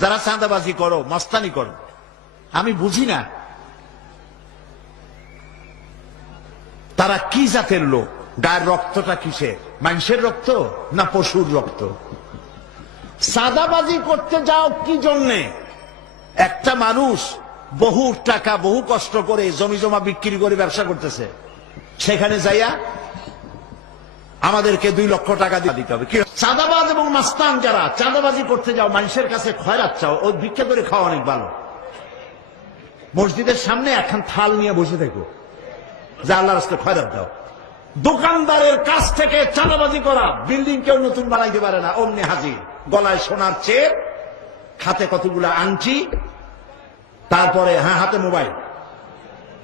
যারা চাঁদাবাজি করো, মস্তানি করো, আমি বুঝি না তারা কি জাতের লোক। গায়ের রক্তটা কিসের? মানুষের রক্ত না পশুর রক্ত? চাঁদাবাজি করতে যাও কি জন্যে? একটা মানুষ বহু টাকা বহু কষ্ট করে জমি জমা বিক্রি করে ব্যবসা করতেছে, সেখানে যাইয়া আমাদেরকে 2 লক্ষ টাকা দিতে হবে। চাঁদাবাজ এবং মাস্তান যারা চাঁদাবাজি করতে যাও, মানুষের কাছে খয়রাত চাও, ওই ভিক্ষা করে খাওয়া অনেক ভালো। মসজিদের সামনে এখন থাল নিয়ে বসে থাকো, যা আল্লাহর রাস্তায় খয়রাত দাও। দোকানদারের কাছ থেকে চাঁদাবাজি করা, বিল্ডিং কেউ নতুন বানাইতে পারে না, অমনি হাজির। গলায় সোনার চেন, হাতে কতগুলা আংটি, তারপরে হাতে মোবাইল,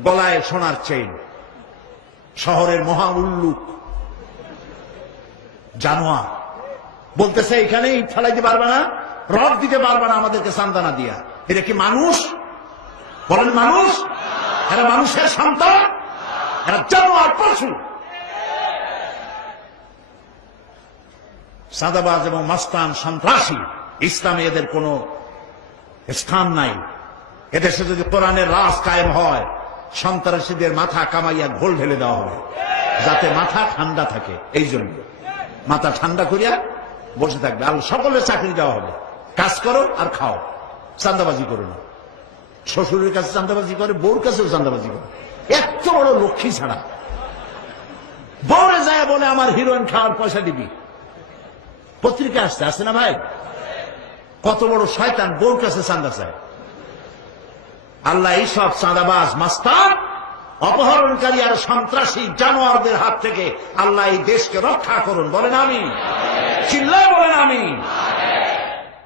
গলায় সোনার চেইন। শহরের মহা উল্লুক জানোয়ার বলতেছে এখানে ইট ফেলাইতে পারবে না, রড দিতে পারবে না আমাদেরকে সান্দানা দিয়া। এটা কি মানুষ? বলেন মানুষ? এরা মানুষের সন্তান? এরা জানোয়ার, পশু। চাঁদাবাজ এবং মাস্তান, সন্ত্রাসী, ইসলামে এদের কোনো স্থান নাই। এদেশে যদি কোরআনের রাজ কায়েম হয়, সন্ত্রাসীদের মাথা কামাইয়া ঘোল ঢেলে দেওয়া হবে, যাতে মাথা ঠান্ডা থাকে। এই জন্য মাথা ঠান্ডা করিয়া বসে থাকবে। আর সকলের চাকরি দেওয়া হবে, কাজ করো আর খাও, চাঁদাবাজি করো না। শ্বশুরের কাছে চাঁদাবাজি করে, বউর কাছেও চাঁদাবাজি করে। এত বড় লক্ষ্মী ছাড়া বউরে যায় বলে আমার হিরোইন খাওয়ার পয়সা দিবি। পত্রিকা আসছে না ভাই? কত বড় শয়তান, বউর কাছে চাঁদা চায়। আল্লাহ এইসব চাঁদাবাজ, মাস্তান, অপহরণকারী আর সন্ত্রাসী জানোয়ারদের হাত থেকে আল্লাহ এই দেশকে রক্ষা করুন। বলেন আমিন। চিল্লায় বলেন আমিন।